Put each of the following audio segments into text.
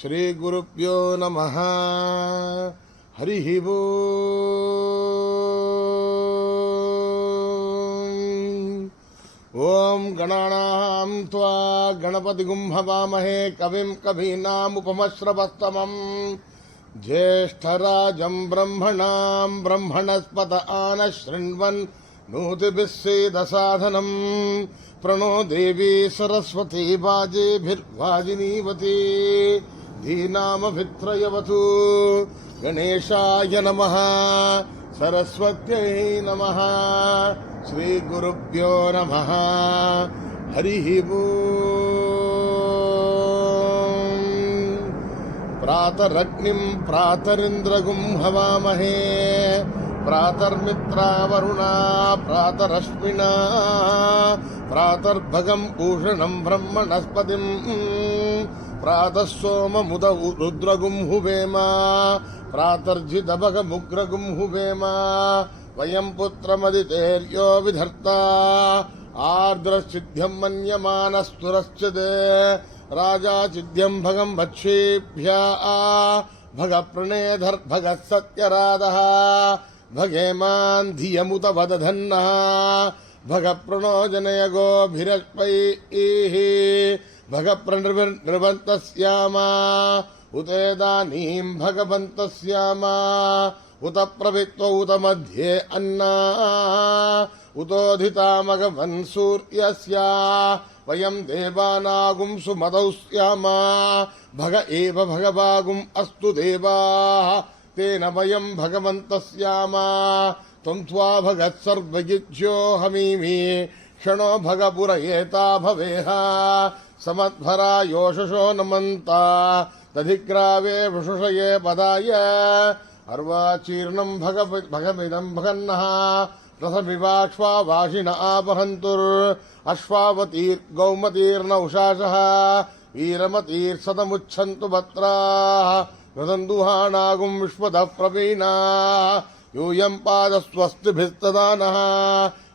శ్రీ గురుభ్యో నమః. హరి ఓం గణానాం త్వా గణపతిగుం హవామహే కవిం కవీనాముపమశ్రవస్తమం జ్యేష్ఠరాజం బ్రహ్మణాం బ్రహ్మణస్పత ఆనశృణ్వన్ నోతిభిः సేదసాదనం ప్రణో దేవీ సరస్వతీ వాజేభిర్వాజినీవతి ధీనామభిత్రయవతు. గణేశాయ నమః, సరస్వత్యై నమః, శ్రీ గురుభ్యో నమః. హరి ఓం. ప్రాతరగ్నిం ప్రాతరింద్రగుం హవామహే ప్రాతర్మిత్రావరుణా ప్రాతరశ్మినా ప్రాతర్భగం భూషణం బ్రహ్మణస్పతిం ప్రాతః సోమముద రుద్రగుం హువేమ ప్రాతర్జితభగముగ్రగుం హువేమ. వయం పుత్రమదితేర్యో విధర్తా ఆర్ద్రసిద్ధ్యం మన్యమానస్తురశ్చదే రాజా చిద్యం భగం భక్షేభ్యా భగ ప్రణేధర్భగ సత్యరాధః భగేమాన్ ధియముత వదధన్నః భగ ప్రణోజనయ గోభిరస్పైః భగ ప్రణృవంతస్యామా ఉతేదానీం భగవంతస్యామా ఉత ప్రవిత్వ ఉత మధ్యే అన్నా ఉతోధితామగవన్ సూర్యస్య వయం దేవానాగుం సుమదౌ స్యామా భగ ఏవ భగవాగుం అస్తు దేవాః తేన వయం భగవంతస్యామా త్వం త్వా భగత్సర్వయుజ్యో హమీమి క్షణో భగపురయేతా భవేహ సమద్భరా యోషశో నమంతా దధిగ్రావే వృషుషయే పదాయ అర్వాచీర్ణం భగమిదం భగన్నః రథమివాక్ష్వావాషిణ ఆపహంతుర్ అశ్వావతీర్గౌమతీర్నౌషాసః వీరమతీర్సతముచ్ఛन्तు భద్రాః మృదందుహానాగుం విశ్వదః ప్రవీణాః యూయం పాదస్వస్తిభిస్తదానః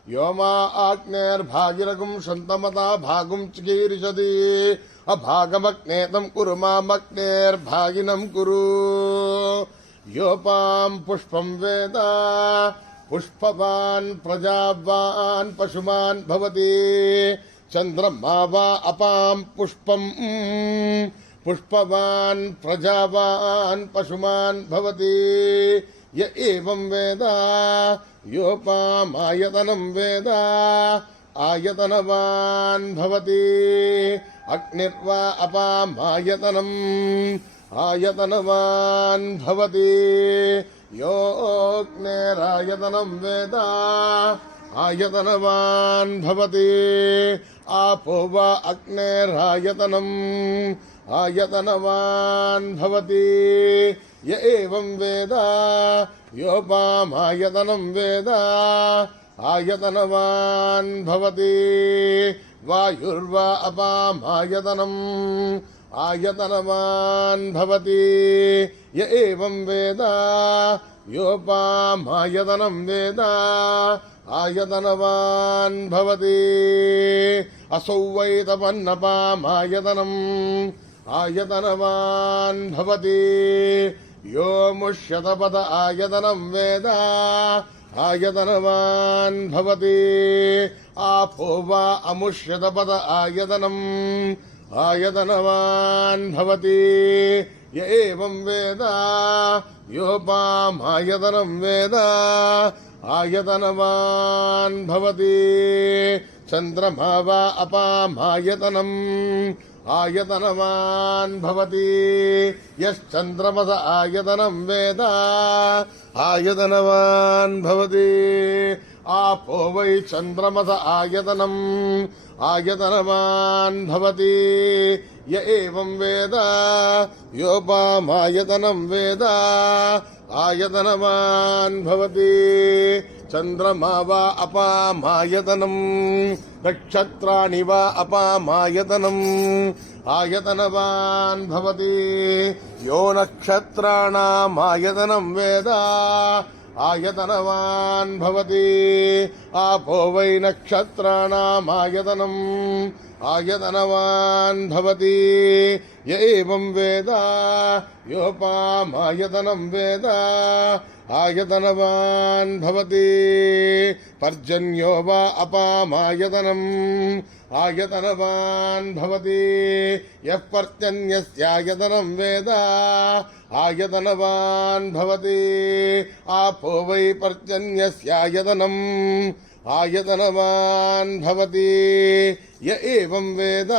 వ్యోమా ఆగ్నేర్భాగిరగుం శంతమతా భాగుం చికీర్షతి అభాగమగ్నేతం కురు మామగ్నేర్భాగినం కురు. యోపాం పుష్పం వేద పుష్పవాన్ ప్రజావాన్ పశుమాన్ భవతి చంద్రమా వా అపాం పుష్పం పుష్పవాన్ ప్రజావాన్ పశుమాన్ భవతి. య ఏవం వేద యోపామాయతనం వేద ఆయతనవాన్ భవతి. అగ్నిర్వా అపామాయతనం ఆయతనవాన్ భవతి. యోగ్నేరాయతనం వేద ఆయతనవాన్ భవతి. ఆపో వా అగ్నేరాయతనం ఆయతనవాన్ భవతి. య ఏవం వేద యోపామాయతనం వేద ఆయతనవాన్ భవతి. వాయుర్వా అపామాయతనం ఆయతనవాన్ భవతి. య ఏవం వేద యోపామాయతనం వేద ఆయతనవాన్ భవతి. అసౌ వై తపన్నపామాయతనం ఆయతనవాన్ భవతి. యో ముష్యతపద ఆయతనం వేద ఆయతనవాన్ భవతి. ఆపో వా అముష్యతపద ఆయతనం ఆయతనవాన్ భవతి. య ఏవం వేద యోపామాయతనం వేద ఆయతనవాన్ భవతి. చంద్రమా వా అపామాయతనం ఆయతనవాన్ భవతి. యశ్చంద్రమస ఆయతనం వేద ఆయతనవాన్ భవతి. ఆపో వై చంద్రమస ఆయతనం ఆయతనవాన్ భవతి. య ఏవం వేద యోపామాయతనం వేద ఆయతనవాన్ భవతి. చంద్రమా వా అపామాయతనం నక్షత్రాణి వా అపామాయతనం ఆయతనవాన్ భవతి. యో నక్షత్రాణామాయతనం వేద ఆయతనవాన్ భవతి. ఆపో వై నక్షత్రాణామాయతనం आयतनवान् भवति य एवं वेद योपामायतनं वेद आयतनवान् भवति पर्जन्यो वा अपामायतनम् आयतनवान् भवति यः पर्जन्यस्यायतनं वेद आयतनवान् भवति आपो वै पर्जन्यस्यायतनम् आयतनवान् भवति य एवं वेद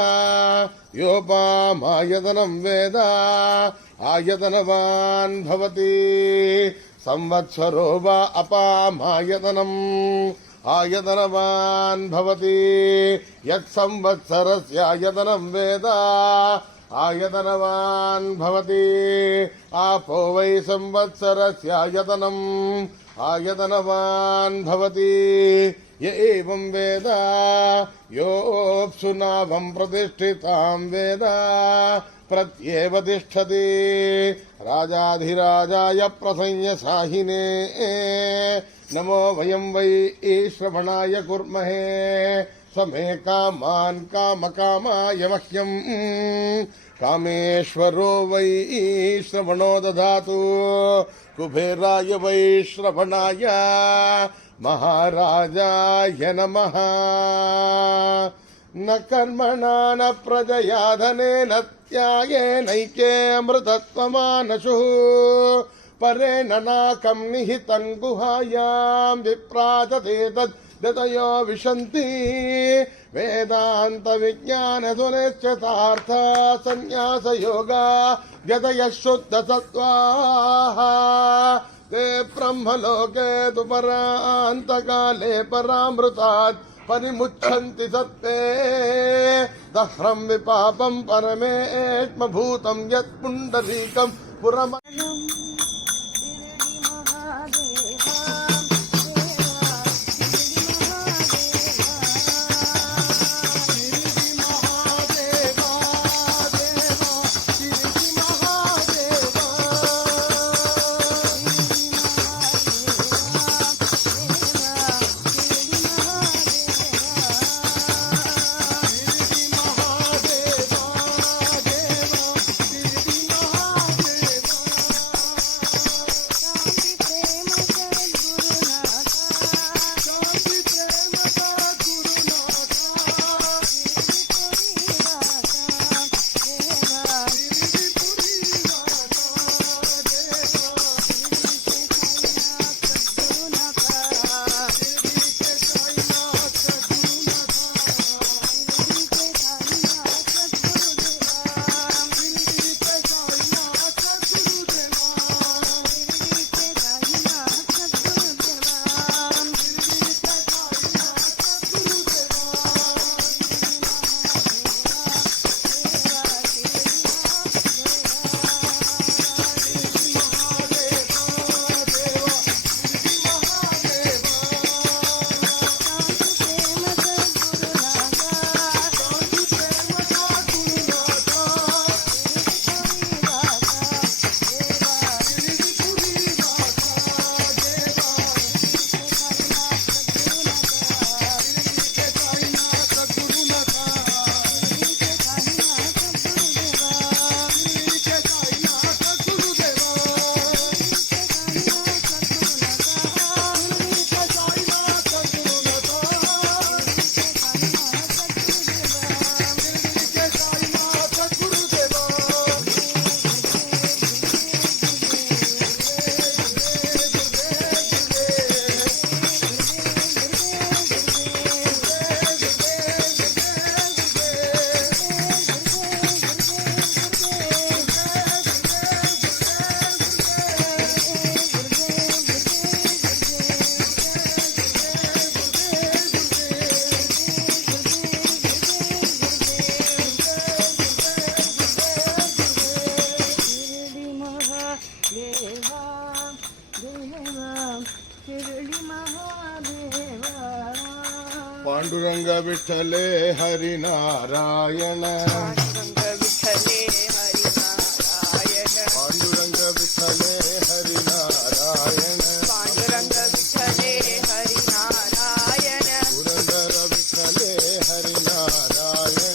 योपामायतनं वेद आयतनवान् भवति संवत्सरो वा अपामायतनम् आयतनवान् भवति यत्संवत्सरस्यायतनं वेद आयतनवान् भवति आपो वै संवत्सरस्यायतनम् आयतनवान् भवति य एवं वेद योऽप्सुनाभं प्रतिष्ठितां वेद प्रत्येव तिष्ठति राजाधिराजाय प्रसंय साहिने नमो वयं वै श्रवणाय कुर्महे समे कामान् कामकामाय मह्यम् कामेश्वरो वै श्रवणो ददातु कुबेराय वै श्रवणाय महाराजाय नमः न कर्मणा न प्रजया धनेन त्यागेनैके अमृतत्वमानशुः परेण नाकं निहितं गुहायां विप्राजते तद् दतयो विशन्ति वेदान्त विज्ञान सुनिश्चितार्थ संन्यास योगा यतयः शुद्ध सत्त्वाः ते ब्रह्मलोके तु परान्तकाले परामृतात् परिमुच्छन्ति सत्त्वे दह्रं विपापं परमेष्मभूतं यत् पुण्डरीकं पुरमनम् पांडुरंग विठ्ठले हरिनारायण पांडुरंग विठ्ठले हरिनारायण पुरंदर विठ्ठले हरिनारायण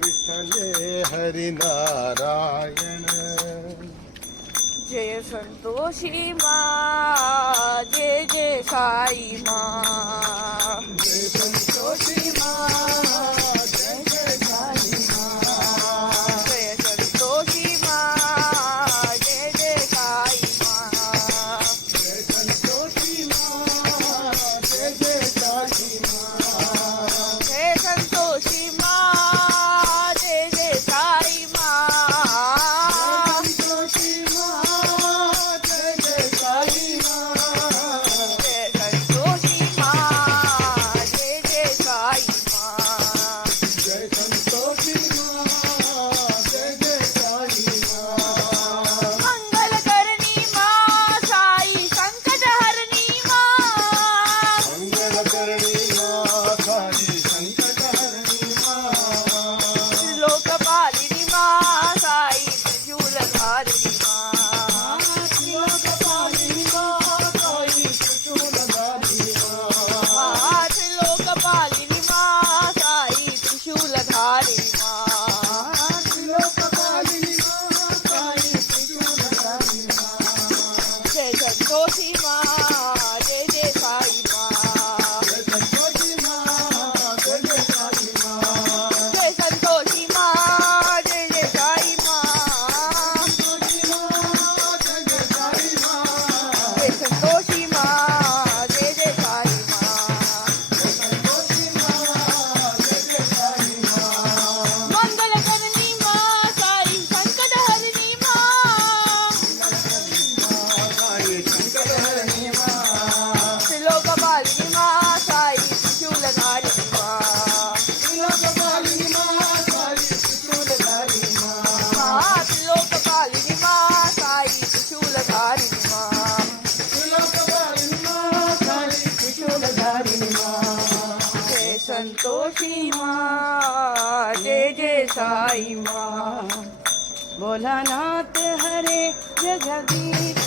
विठले हरि नारायण। जय संतोषी माँ, जय जय साई माँ। जय संतोषी माँ, जय जय साई माँ। जय संतोषी माँ, जय जय साई माँ। जय संतोषी माँ, जय जय साई माँ। जय संतोषी माँ, जय जय साई माँ। संतोषी माँ, जय जय साई माँ। जय संतोषी माँ, जय जय साई माँ। जय संतोषी माँ, जय जय साई माँ। मंगल करनी माँ, साई संकट हरनी माँ। मंगल करणी माँ, साई संकट हरणी माँ। लोकपालिनी माँ, साई त्रिशूलधारिणी माँ। लोकपालिनी माँ, साई त्रिशूलधारिणी माँ। लोकपालिनी माँ, साई त्रिशूलधारिणी माँ। लोकपालिनी माँ, साई त्रिशूलधारिणी माँ। जय संतोषी माँ, जय जय साई माँ। जय संतोषी माँ, जय जय साई माँ। जय संतोषी माँ, जय जय साई माँ। संतोषी माँ, जय जय साई माँ। जय संतोषी माँ, जय जय साई माँ। संतोषी माँ, जय जय साई माँ। मंगल करनी माँ, साई संकट हरनी माँ। साई संकट हरणी माँ। लोकपालिनी माँ, साई त्रिशूलधारिणी माँ। लोकपालिनी माँ, साई त्रिशूलधारिणी माँ। लोकपालिनी माँ, साई त्रिशूलधारिणी माँ। लोकपालिनी माँ, साई त्रिशूलधारिणी माँ। जय संतोषी माँ, जय जय साई माँ। भोलानाथ हरे जगदीश।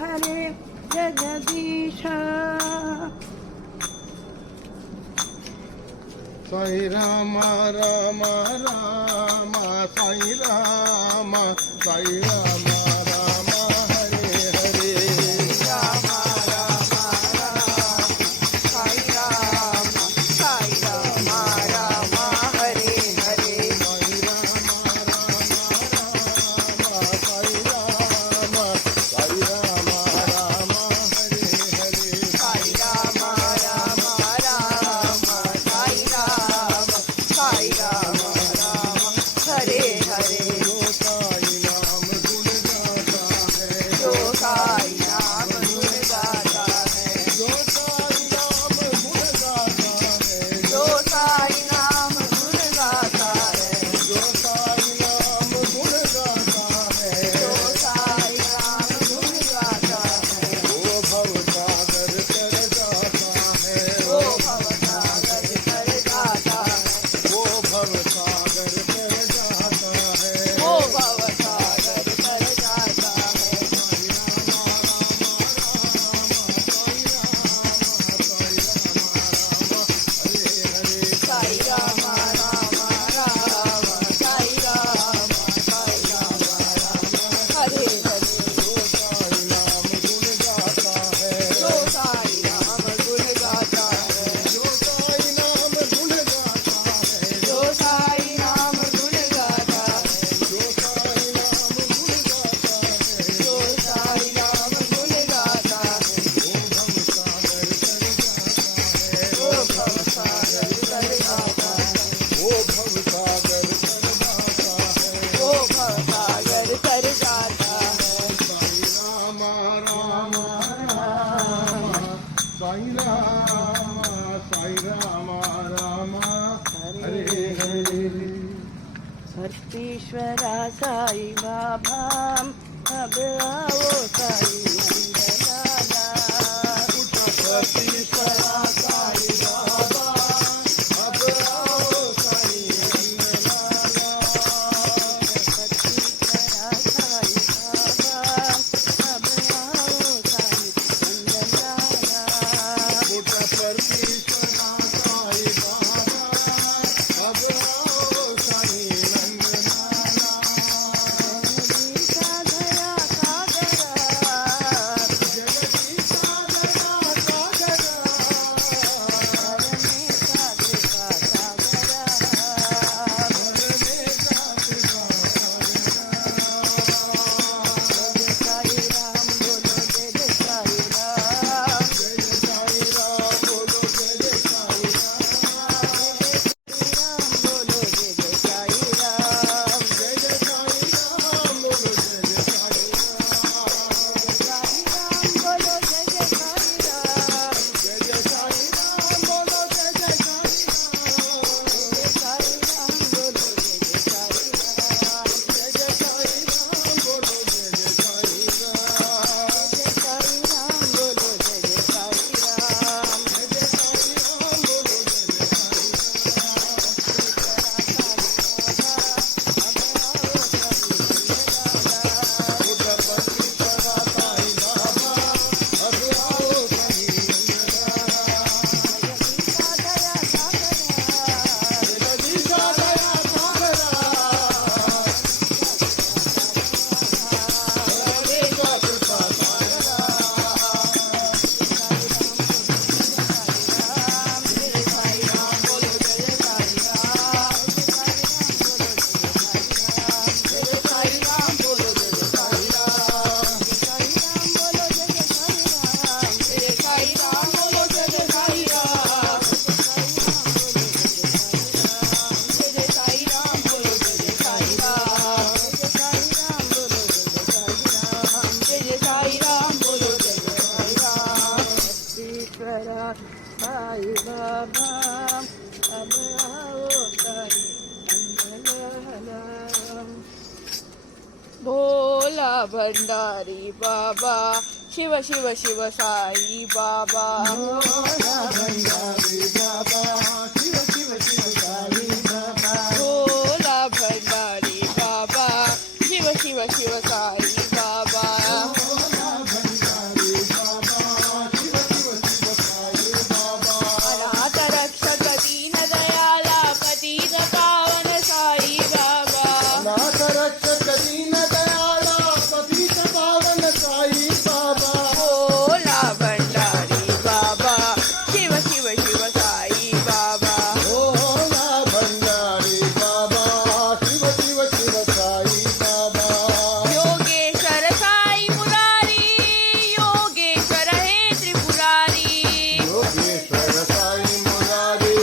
हरे जगदीश। साई राम राम राम साई राम साई राम राम हरे हरे राम राम राम साई राम साई राम राम हरे हरे साई राम राम राम साई राम राम हरे हरे साई राम राम राम साई राम हरे हरे ईश्वरा साई बाबा अब आओ साई नंदलाला पुट्टपर्तीश्वरा साई बाबा अब आओ साई पतीश्वरा साई बाबा अब आओ साई नंदलाला पुट्टपर्तीश्वरा साई बाबा अब आओ साई नंदलाला साई बाबा अब आओ साई नंदलाला भोला भंडारी बाबा शिव शिव शिव साई बाबा भोला भंडारी बाबा शिव शिव शिव साई बाबा भोला भंडारी बाबा शिव शिव शिव साई बाबा भोला भंडारी बाबा शिव शिव शिव साई बाबा अनाथ रक्षक दीन दयाला पतित पावन साई बाबा नाथ रक्षक दीन दयाला पतित पावन साई बाबा भोला भंडारी बाबा शिव शिव शिव साई बाबा भोला भंडारी बाबा शिव शिव शिव साई बाबा योगेश्वर साई मुरारी योगेश्वर हे त्रिपुरारी योगेश्वर साई मुरारी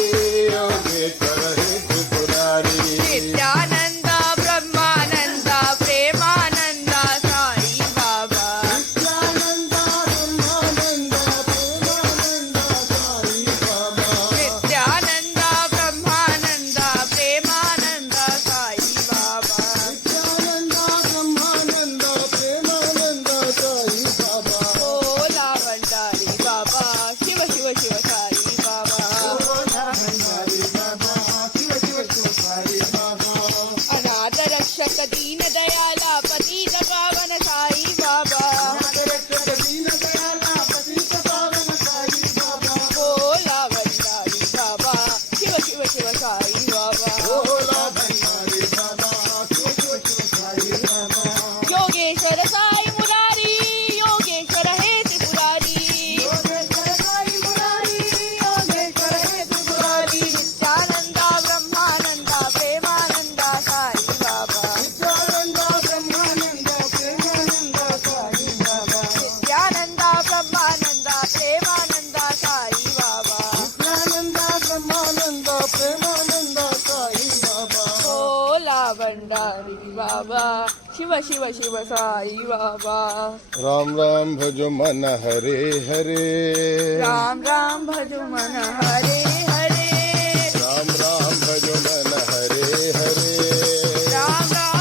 योगेश्वर हे त्रिपुरारी नित्यानंद ब्रह्मानंद प्रेमानंद साई बाबा नित्यानंद ब्रह्मानंद प्रेमानंद साई बाबा नित्यानंद ब्रह्मानंद प्रेमानंद साई बाबा नित्यानंद ब्रह्मानंद प्रेमानंद साई बाबा भोला भंडारी बाबा शिव शिव शिव साई बाबा भोला भंडारी बाबा शिव शिव शिव साई बाबा अनाथ रक्षक दीन दयाला पतित पावन साई बाबा रक्षक दीन दयाला पतित पावन साई बाबा भोला भंडारी बाबा शिव शिव शिव साई बाबा भोला भंडारी बाबा शिव शिव शिव साई बाबा योगेश्वर साई मुरारी योगेश्वर हे त्रिपुरारी योगेश्वर साई मुरारी योगेश्वर हे त्रिपुरारी नित्यानंद ब्रह्मानंद प्रेमानंद साई बाबा नित्यानंद ब्रह्मानंद प्रेमानंद साई बाबा नित्यानंद ब्रह्मानंद प्रेमानंद साई बाबा नित्यानंद ब्रह्मानंद प्रेमानंद साई बाबा भोला भंडारी बाबा शिव शिव शिव साई बाबा राम राम भजो मन हरे हरे राम राम भजो मन हरे हरे राम राम भजो मन हरे हरे राम राम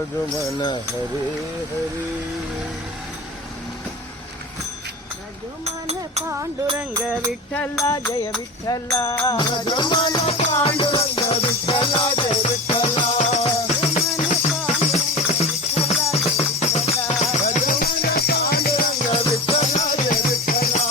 भजमन हरे हरे भजमन पांडुरंग विठ्ठला जय विठ्ठला भजमन पांडुरंग विठ्ठला जय विठ्ठला भजमन पांडुरंग विठ्ठला जय विठ्ठला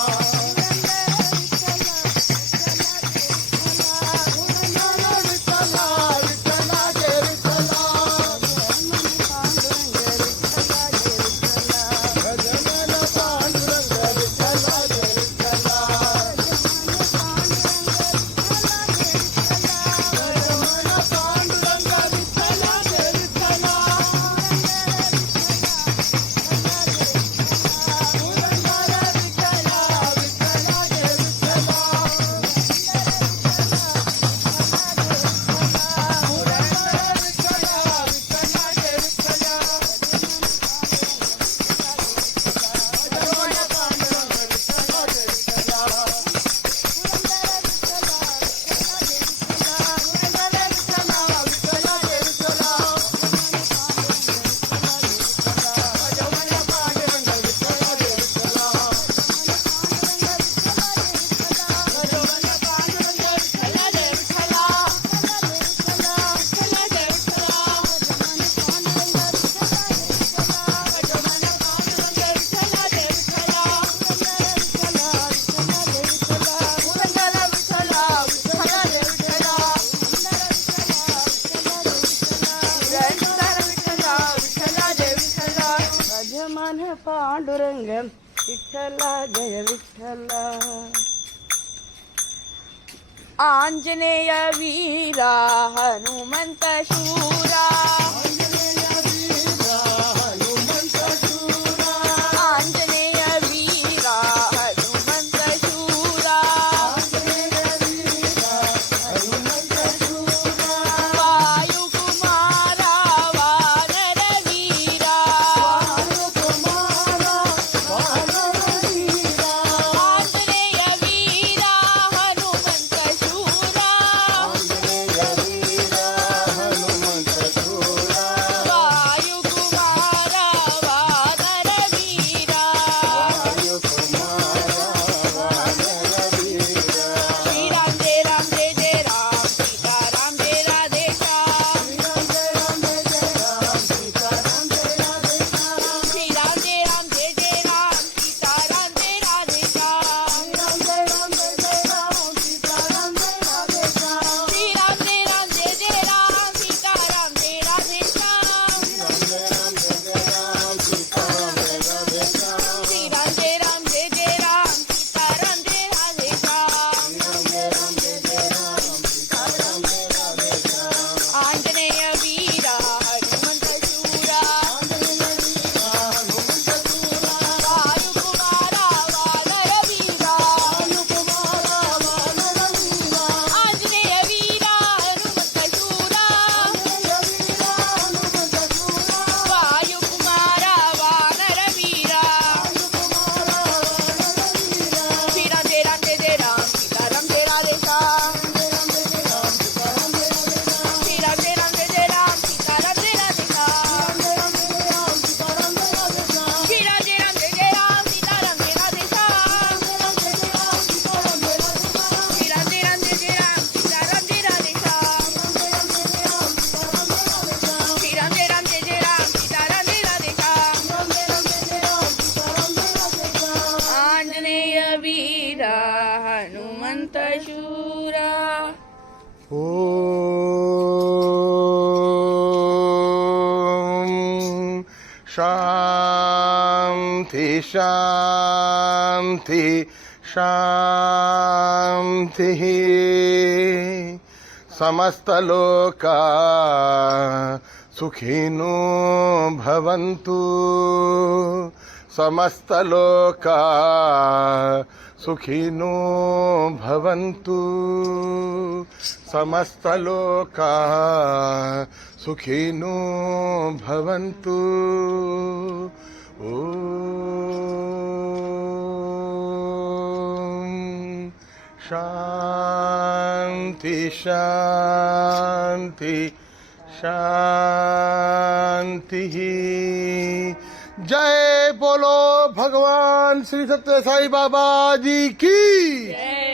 पांडुरंग विठ्ठला जय विठ्ठला आंजनेय वीरा हनुमंत शूरा आंजनेय वीरा हनुमंत शूरा वायु कुमारा वानर वीरा आंजनेय वीरा हनुमंत शूरा वायु कुमारा वानर वीरा श्री राम जय जय राम सीता राम जय राधे श्याम श्री राम जय सीता राम जय राधे श्याम श्री राम जय सीता राम जय राधे श्याम श्री राम जय सीता राम जय राधे श्याम आंजनेय वीरा हनुमंत शूरा वायु कुमारा वानर वीरा आंजनेय वीरा हनुमंत शूरा वायु कुमारा वानर वीरा श्री राम जय सीता राम जय राधे श्याम श्री राम जय सीता राम जय राधे श्याम श्री राम जय सीता राम जय राधे श्याम श्री राम जय सीता राम जय राधे श्याम श्री राम जय सीता राम जय राधे श्याम आंजनेय वीरा हनुमंत शूरा ओम शांति शांति शांति समस्तलोका सुखिनो भवन्तु समस्तलोका सुखिनो भवन्तु समस्तलोका सुखिनो भवन्तु ओम शांति शांति शांति। जय बोलो भगवान श्री सत्य साई बाबा जी की। जय